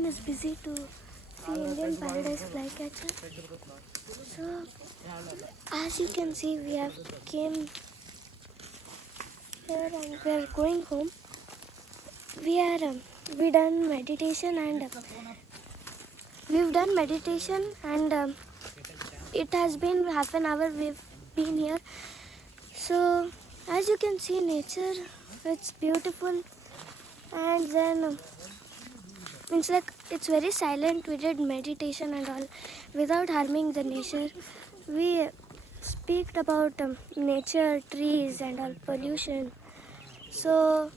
everyone is busy to see Indian paradise flycatcher. So, as you can see, we have came here and we are going home. We done meditation and we've done meditation and it has been half an hour we've been here. So, as you can see, nature, it's beautiful, and then means like it's very silent. We did meditation and all without harming the nature. We speak about nature, trees and all pollution. So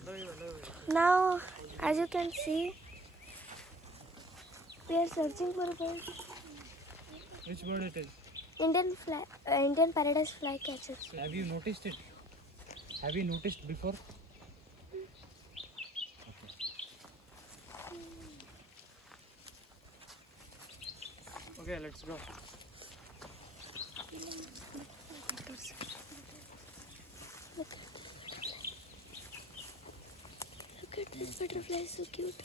now, as you can see, we are searching for a bird. Which bird it is? Indian paradise flycatcher. Have you noticed it? Have you noticed before? Okay, let's go. Look at this butterfly, so cute.